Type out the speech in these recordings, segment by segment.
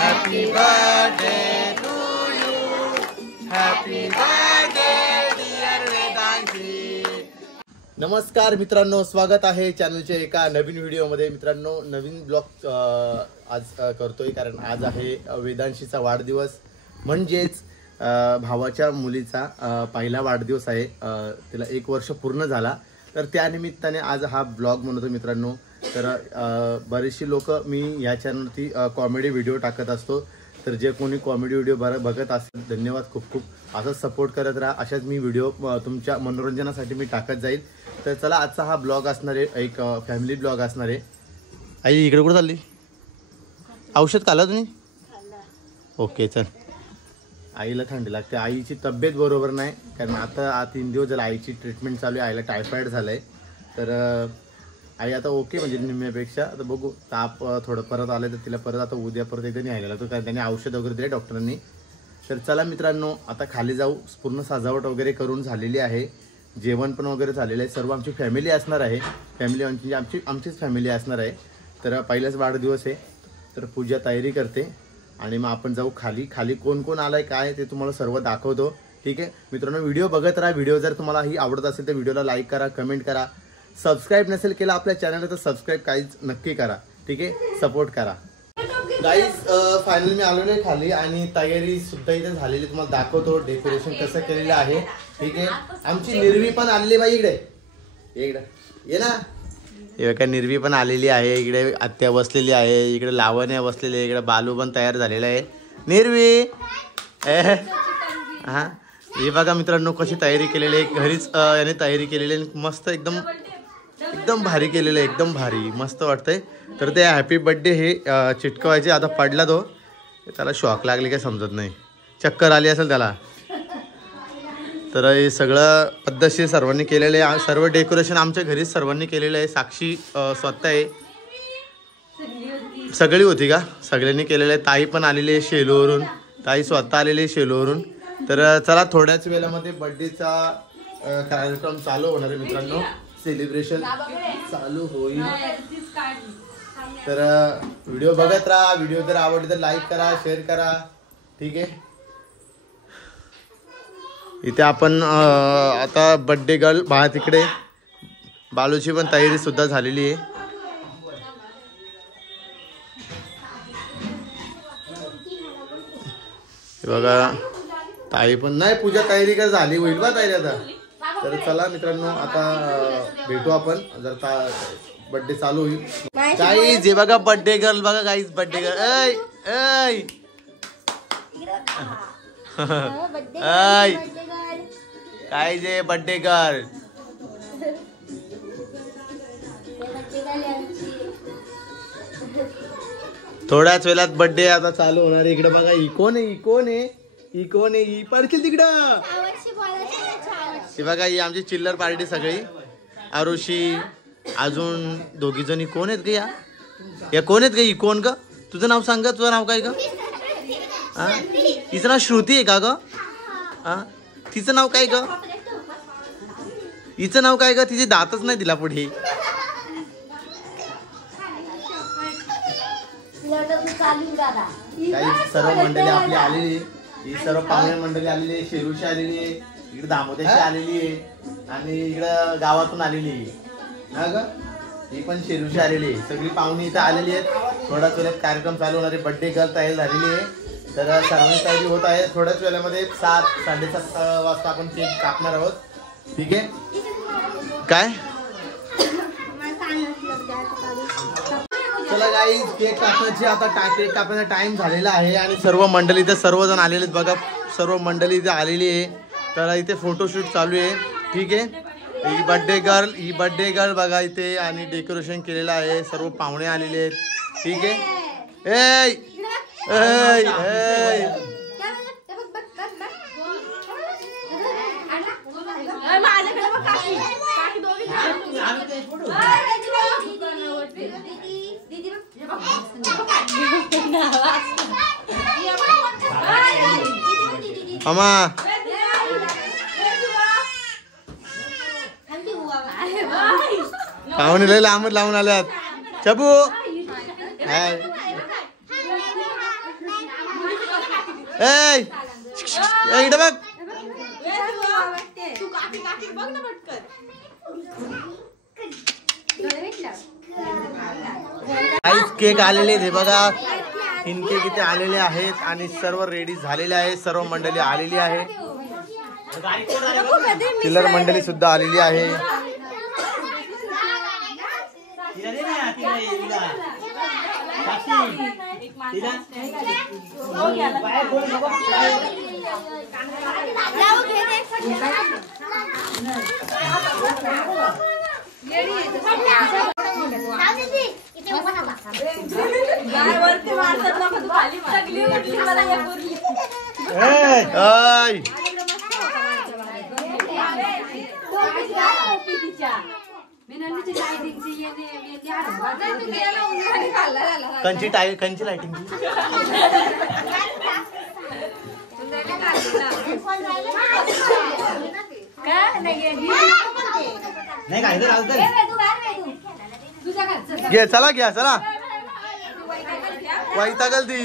Happy birthday to you, happy birthday dear Vedanshi. नमस्कार मित्रांनो, स्वागत आहे चॅनलच्या एका नवीन व्हिडिओमध्ये। मित्रांनो, नवीन ब्लॉग आज करतोय कारण आज आहे वेदांशीचा वाढदिवस, म्हणजेच भावाच्या मुलीचा पहिला वाढदिवस आहे। तिला 1 वर्ष पूर्ण झाला, तर त्यानिमित्ताने आज हा ब्लॉग बनवतो मित्रांनो। तर बरीचशी लोक मी या चॅनलवरती कॉमेडी व्हिडिओ टाकत असतो, तर जे कोणी कॉमेडी व्हिडिओ बघत असेल धन्यवाद, खूप खूप असंच सपोर्ट करत राहा। अशाच मी व्हिडिओ तुमच्या मनोरंजनासाठी मी टाकत जाईल। तर चला, आजचा हा ब्लॉग असणार आहे, एक फॅमिली ब्लॉग असणार आहे। आई इकडे कुठे चालली? औषध खाल्लं तुम्ही? ओके चल। आईला थंडी लागते, आईची तब्येत बरोबर नाही, कारण आता 3 दिवस झाले आईची ट्रीटमेंट चालू आहे। आईला टायफॉइड झालं आहे, तर आई आता ओके म्हणजे निम्म्यापेक्षा। आता बघू, ताप थोडं परत आलं तर तिला परत आता उद्या परत एकदा न्यायला लागतो, कारण त्यांनी औषध वगैरे दिले डॉक्टरांनी। तर चला मित्रांनो, आता खाली जाऊ। पूर्ण सजावट वगैरे करून झालेली आहे, जेवण पण वगैरे झालेलं आहे। सर्व आमची फॅमिली असणार आहे, फॅमिली म्हणजे आमचीच फॅमिली असणार आहे। तर पहिलाच वाढदिवस आहे, तर पूजा तयारी करते आणि मग आपण जाऊ खाली। खाली कोण कोण आलाय काय ते तुम्हाला सर्व दाखवतो, ठीक आहे मित्रांनो। व्हिडिओ बघत राहा। व्हिडिओ जर तुम्हाला ही आवडत असेल तर व्हिडिओला लाईक करा, कमेंट करा। सबस्क्राईब नसेल केला आपल्या चॅनलला तर सबस्क्राईब काहीच नक्की करा, ठीक आहे, सपोर्ट करा गाईज। फायनली मी आलेलो आहे खाली आणि तयारी सुद्धा इथे झालेली, तुम्हाला दाखवतो डेकोरेशन कसं केलेलं आहे, ठीक आहे। आमची निर्वी पण आलेली, बाई इकडे ये ना। हे बघा, निर्वी पण आलेली आहे, इकडे आत्या बसलेली आहे, इकडे लावण्या बसलेली आहे, इकडे बालू पण तयार झालेला आहे। निर्वी हा, हे बघा मित्रांनो कशी तयारी केलेली आहे, घरीच याने तयारी केलेली आहे, मस्त एकदम भारी केलेलं आहे, एकदम भारी मस्त वाटतंय। तर ते हॅपी बर्थडे हे चिटकवायचे, आता पडला तो, त्याला शॉक लागले काय समजत नाही, चक्कर आली असेल त्याला। तर हे सगळं पद्धतशीर सर्वांनी केलेलं आहे, सर्व डेकोरेशन आमच्या घरीच सर्वांनी केलेलं आहे। साक्षी स्वतः आहे, सगळी होती का, सगळ्यांनी केलेलं आहे। ताई पण आलेली आहे शेलूवरून, ताई स्वतः आलेली आहे शेलूवरून। तर चला, थोड्याच वेळामध्ये बर्थडेचा कार्यक्रम चालू होणार आहे मित्रांनो, सेलिब्रेशन चालू होईल। तर व्हिडिओ बघत राहा। व्हिडिओ जर आवडली तर लाईक करा, शेअर करा, ठीक आहे। इथे आपण आता बर्थडे गर्ल बा तिकडे, बालूची पण तयारी सुद्धा झालेली आहे। बघा, ताई पण नाही, पूजा तयारी काय झाली होईल बा ताई आता। तर चला मित्रांनो, आता भेटू आपण जर बर्थडे चालू होईल। गाईज हे बघा, बर्थडे गर्ल बघा गाईज, बर्थडे गर्ल ऐ ऐ ऐ काय जे बर्थडे गर्ल। थोड्याच वेळात बर्थडे आता चालू होणार आहे। इकडे बघा, ही कोण आहे, ही पडशील तिकडं। ही बघा, ही आमची चिल्लर पार्टी सगळी, आरुषी, अजून 2 जणी कोण आहेत का, या कोण आहेत का, ही कोण का, तुझं नाव सांग, तुझं नाव काय का? हा, तिचं नाव श्रुती आहे का ग? हा, तिचं नाव काय ग? हिचं नाव काय ग? तिचे दातच नाही दिला पुढे। काही सर्व मंडळी आपली आलेली, ही सर्व पाहुणे मंडळी आलेली आहे, शेरूशी आलेली आहे, इकडे दामोदरची आलेली आहे, आणि इकडं गावातून आलेली आहे ना ग, ही पण शेरूशी आलेली आहे। सगळी पाहुणी इथं आलेली आहेत। थोड्याच वेळात कार्यक्रम चालू होणार आहे, बर्थडे गर्ल तयारी झालेली आहे। तर सर्वांची तयारी होत आहे। थोड्याच वेळामध्ये 7-7:30 वाजता आपण केक कापणार आहोत, ठीक आहे काय। चला गाईज, केक कापण्याची आता केक कापण्याचा टाइम झालेला आहे आणि सर्व मंडळी इथे सर्वजण आलेले आहेत बघा, सर्व मंडळी इथे आलेली आहे। तर इथे फोटोशूट चालू आहे, ठीक आहे। ही बर्थडे गर्ल बघा इथे, आणि डेकोरेशन केलेलं आहे, सर्व पाहुणे आलेले आहेत, ठीक आहे। ऐ ऐ ऐ मामा पाहुणे लय लांबच लावून आल्यात। चबू हाय इकडे बघ. केक आलेले हे बघा. 3 केक इथे आलेले आहेत आणि सर्व रेडी झालेले आहे. सर्व मंडळी आलेली आहे. चिल्लर मंडळी सुद्धा आलेली आहे. कंची लाइटिंग घे. चला घ्या चला. वैतागल ती.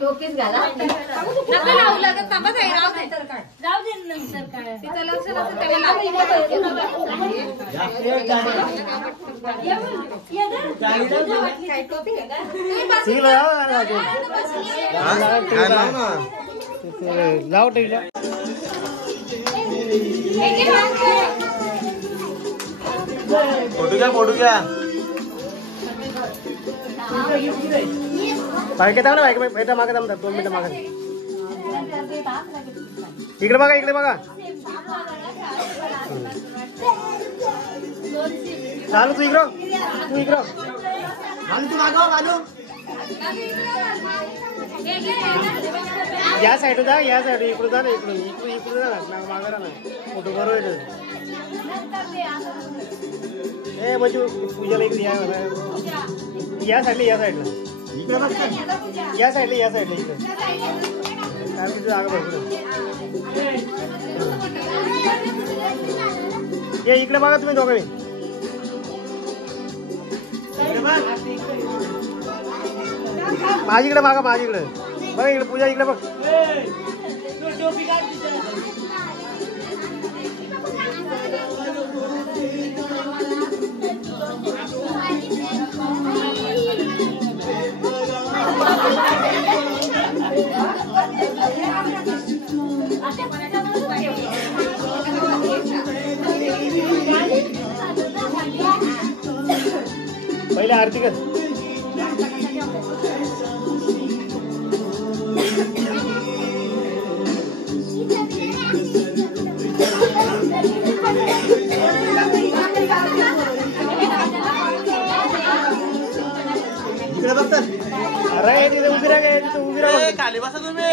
टोपीच घाला. फोटो घ्या. बाईक येता ना बाईक मागे थांबतात 2 मिनिटं मागे. इकडे बघा इकडे बघा. चालू तू इकडं या साईड जा. या साईड इकडून जा ना. इकडून जा ना. मागे राहा ना. फोटो बरोबर ए म्हणजे पूजाला इकडे या साईडला या साईडला इकडे जागा भरपूर. इकडे बघा तुम्ही दोघे. माझीकडे बघा. माझीकडे बघा. इकडे पूजा इकडे बघ. पहिले आरती कर. अरे तिथे उभी राहा. तिथे उभी राहा. खाली बसा तुम्ही.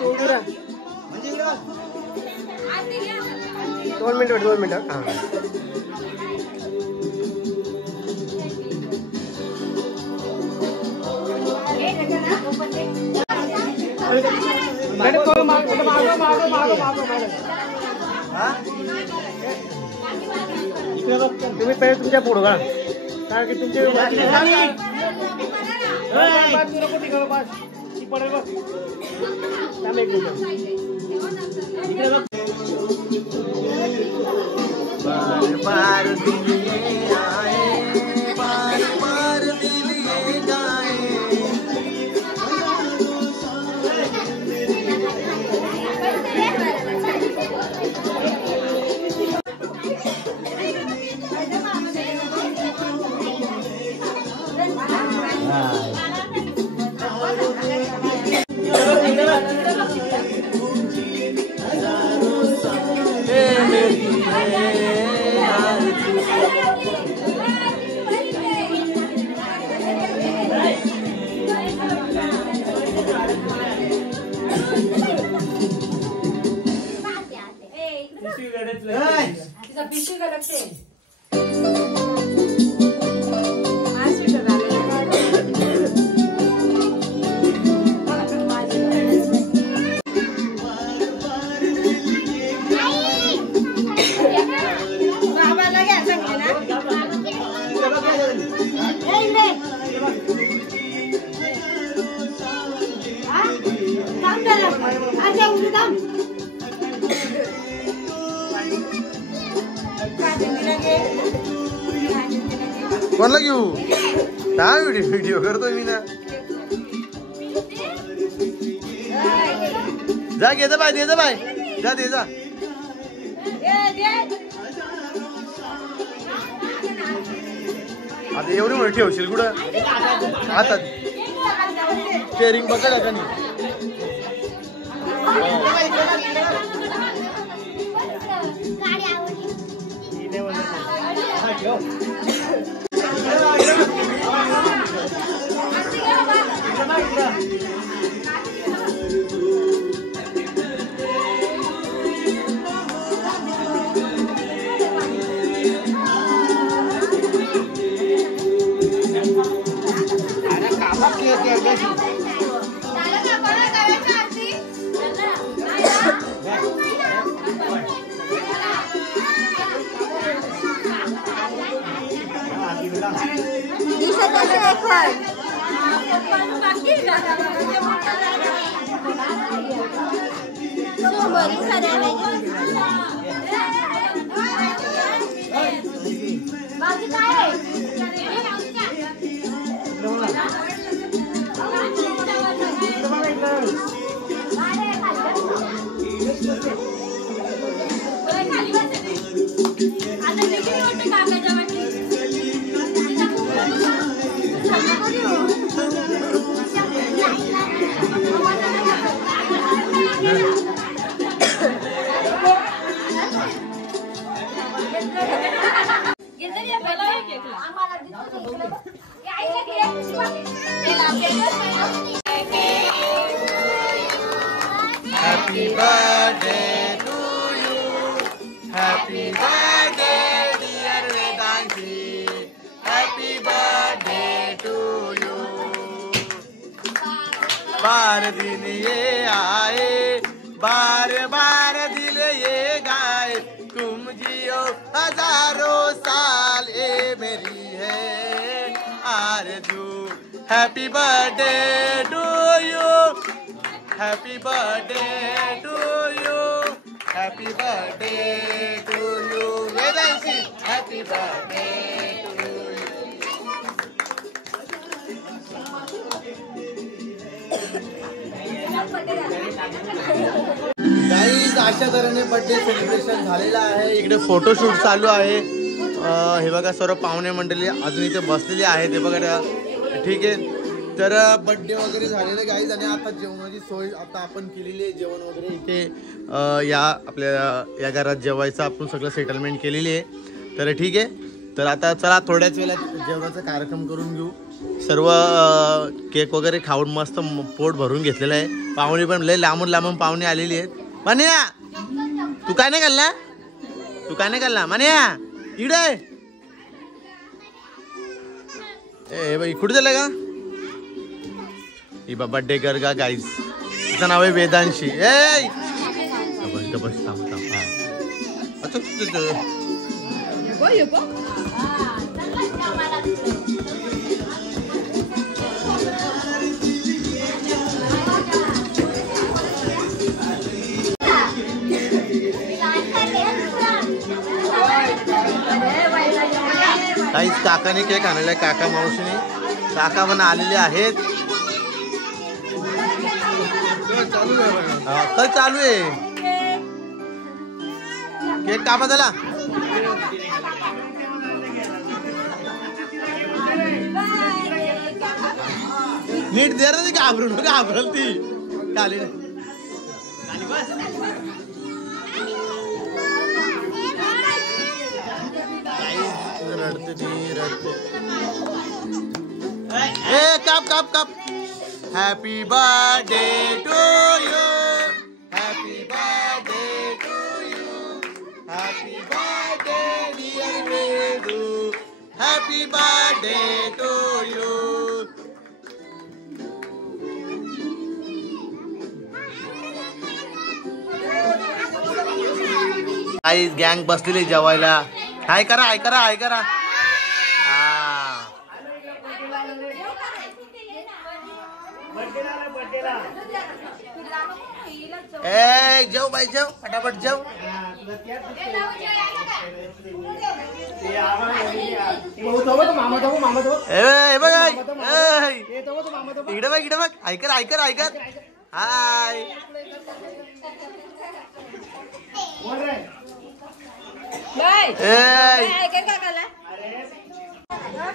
तू उभी राहा. 2 मिनिटं. हा तुम्ही पहिले तुमच्या पुढं का कारण की तुमचे पडेल बघ. एक पिशवी सर्वांना घेऊ काय व्हिडिओ करतोय मी ना. जा घे बाय दे बाय जा दे जा. आता एवढी मोठी ठेवशील कुठं आता स्टेअरिंग पकड का नाही. Happy birthday to you. Happy birthday dear Vedanshi. Happy birthday to you. बार दिन ये आए बार बार दिल ये गाए तुम जियो हजारों साल ये मेरी है आरज़ू. Happy birthday to you. Happy birthday to you. Happy birthday to you. Vedanshi. Happy birthday to you. Guys अशा तऱ्हेने बर्थडे सेलिब्रेशन झालेला आहे. इकडे फोटोशूट चालू आहे. हे बघा सर्व पाहुणे मंडळी अजून इथे बसलेली आहेत. हे बघा ठीक आहे. तर बर्थडे वगैरे झालेले गाईज आणि आता जेवणाची सोय आता आपण केलेली आहे. जेवण वगैरे इथे या आपल्या या घरात जेवायचं आपण सगळं सेटलमेंट केलेली आहे. तर ठीक आहे. तर आता चला थोड्याच वेळात जेवणाचा कार्यक्रम करून घेऊ. सर्व केक वगैरे खाऊन मस्त पोट भरून घेतलेलं आहे. पाहुणे पण लय लांबून लांबून पाहुणे आलेली आहेत. मान्या तू काय नाही घालला तू काय नाही घालला मान्या इकडे ए बाई कुठे झालं का ही बा बर्थडे कर का गाईज. तिचं नाव आहे वेदांशी. ए बस थांब थांब काहीच काकाने केक आणलेला आहे. काका मावशीने काका पण आलेले आहेत. तर चालू आहे केक कापा झाला. नीट दे रे घाबरून घाबरल ती खाली रडते ती रडते. ए काप काप काप. Happy birthday to you. Happy birthday to you. Happy birthday dear Vedu. Happy birthday to you. आई गँग बसलेली जेवायला. हाय करा हाय करा हाय करा. ए जेव बाई जेव फटाफट जेव. इकडे बघ ऐकत हाय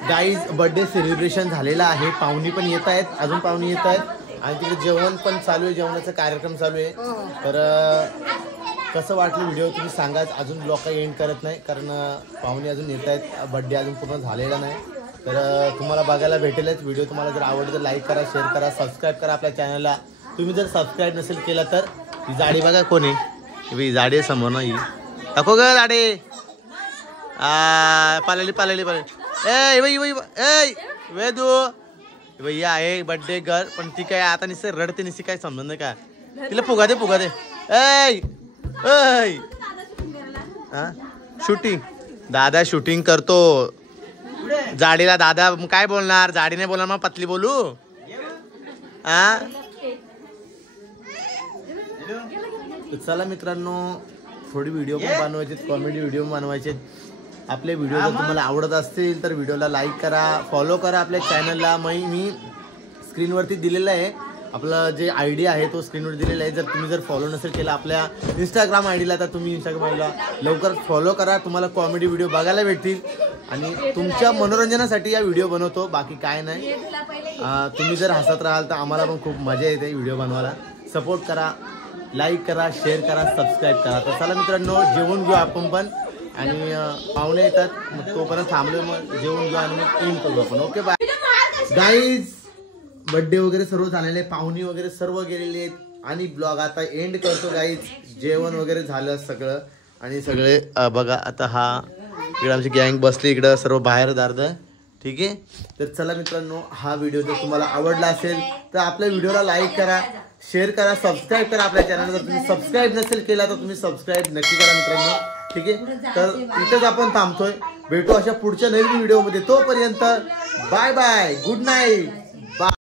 गाईज बर्थडे सेलिब्रेशन झालेला आहे. पाहुणी पण येत आहेत, अजून पाहुणी येत आहेत आणि तिकडे जेवण पण चालू आहे, जेवणाचा कार्यक्रम चालू आहे. तर कसं वाटलं व्हिडिओ तुम्ही सांगा. अजून ब्लॉग काही एंड करत नाही कारण पाहुणे अजून येत आहेत, बर्थडे अजून पूर्ण झालेला नाही. तर तुम्हाला बघायला भेटेलच. व्हिडिओ तुम्हाला जर आवडलं तर लाईक करा, शेअर करा, सबस्क्राईब करा आपल्या चॅनलला. तुम्ही जर सबस्क्राईब नसेल केला तर ही जाडी बघा कोण आहे, ही जाडी आहे समोर ना, ही दाखव ग जाडे. पालेली वेदू भैया आहे बर्थडे गर्ल. पण ती काय आता निश्चित रडते, निश्चित काय समजत नाही का. तिला फुगा दे शूटिंग. दादा शूटिंग करतो. जाडीला दादा काय बोलणार, जाडी नाही बोलणार मग पतली बोलू. चला मित्रांनो, थोडी व्हिडिओ पण बनवायचे, कॉमेडी व्हिडिओ बनवायचे. आपले व्हिडिओ जर तुम्हाला आवडत असतील तर व्हिडिओला लाईक करा, फॉलो करा आपल्या चॅनलला. मी स्क्रीनवरती दिलेलं आहे, आपलं जे ID आहे तो स्क्रीनवर दिलेला आहे. जर तुम्ही जर फॉलो नसेल केला आपल्या इंस्टाग्राम ID ला तर तुम्ही इंस्टाग्राम ID ला लवकर फॉलो करा. तुम्हाला कॉमेडी व्हिडिओ बघायला भेटतील आणि तुमच्या मनोरंजनासाठी या व्हिडिओ बनवतो, बाकी काय नाही. तुम्ही जर हसत राहाल तर आम्हाला पण खूप मजा येते व्हिडिओ बनवायला. सपोर्ट करा, लाईक करा, शेअर करा, सबस्क्राईब करा. तर चला मित्रांनो, जेवून घेऊ आपण पण आणि पाहुणे येतात, मग तोपर्यंत थांबलो, मग जेवून घेऊ आणि मग टीम करू आपण. Okay bye guys. बर्थडे वगैरे सर्व झालेले, पाहुणी वगैरे सर्व गेलेले आहेत आणि ब्लॉग आता एंड करतो गाईज. जेवण वगैरे झालं सगळं आणि सगळे बघा आता हा इकडे आमची गँग बसली इकडं, सर्व बाहेर दारद. ठीक आहे, तर चला मित्रांनो, हा व्हिडिओ जर तुम्हाला आवडला असेल तर आपल्या व्हिडिओला लाईक करा, शेअर करा, सबस्क्राईब करा आपल्या चॅनलला. जर तुम्ही सबस्क्राईब नसेल केला तर तुम्ही सबस्क्राईब नक्की करा मित्रांनो. ठीक आहे, तर इथंच आपण थांबतोय. भेटू अशा पुढच्या नवीन व्हिडिओमध्ये. तोपर्यंत बाय बाय, गुड नाईट.